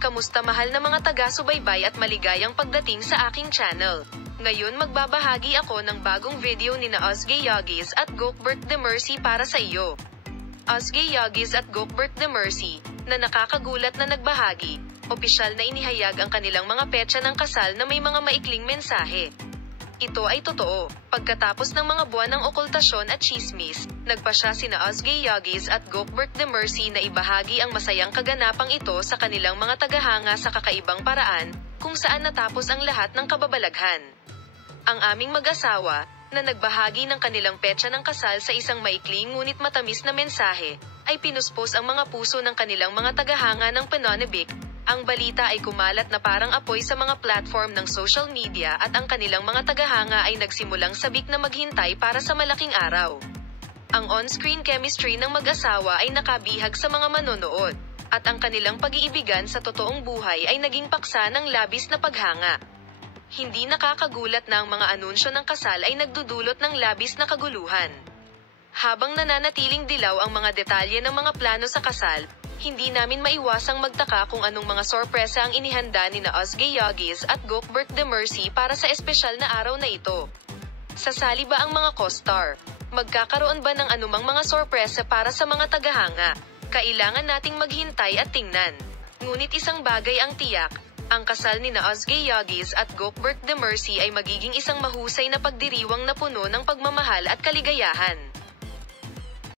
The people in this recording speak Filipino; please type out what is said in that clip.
Kamusta mahal na mga taga-subaybay at maligayang pagdating sa aking channel. Ngayon magbabahagi ako ng bagong video ni na Ozgie Yagis at Gokbert Demercy para sa iyo. Ozgie Yagis at Gokbert Demercy, na nakakagulat na nagbahagi, opisyal na inihayag ang kanilang mga petsa ng kasal na may mga maikling mensahe. Ito ay totoo. Pagkatapos ng mga buwan ng okultasyon at chismis, nagpasya sina Ozgie Yagis at Gokbert Demercy na ibahagi ang masayang kaganapang ito sa kanilang mga tagahanga sa kakaibang paraan, kung saan natapos ang lahat ng kababalaghan. Ang aming mag-asawa, na nagbahagi ng kanilang petsa ng kasal sa isang maikling ngunit matamis na mensahe, ay pinuspos ang mga puso ng kanilang mga tagahanga ng pananabik. Ang balita ay kumalat na parang apoy sa mga platform ng social media at ang kanilang mga tagahanga ay nagsimulang sabik na maghintay para sa malaking araw. Ang on-screen chemistry ng mag-asawa ay nakabihag sa mga manonood, at ang kanilang pag-iibigan sa totoong buhay ay naging paksa ng labis na paghanga. Hindi nakakagulat na ang mga anunsyo ng kasal ay nagdudulot ng labis na kaguluhan. Habang nananatiling dilaw ang mga detalye ng mga plano sa kasal, hindi namin maiwasang magtaka kung anong mga sorpresa ang inihanda ni na Ozgie Yagis at Gokbert Demercy para sa espesyal na araw na ito. Sasali ba ang mga co-star? Magkakaroon ba ng anumang mga sorpresa para sa mga tagahanga? Kailangan nating maghintay at tingnan. Ngunit isang bagay ang tiyak, ang kasal ni na Ozgie Yagis at Gokbert Demercy ay magiging isang mahusay na pagdiriwang na puno ng pagmamahal at kaligayahan.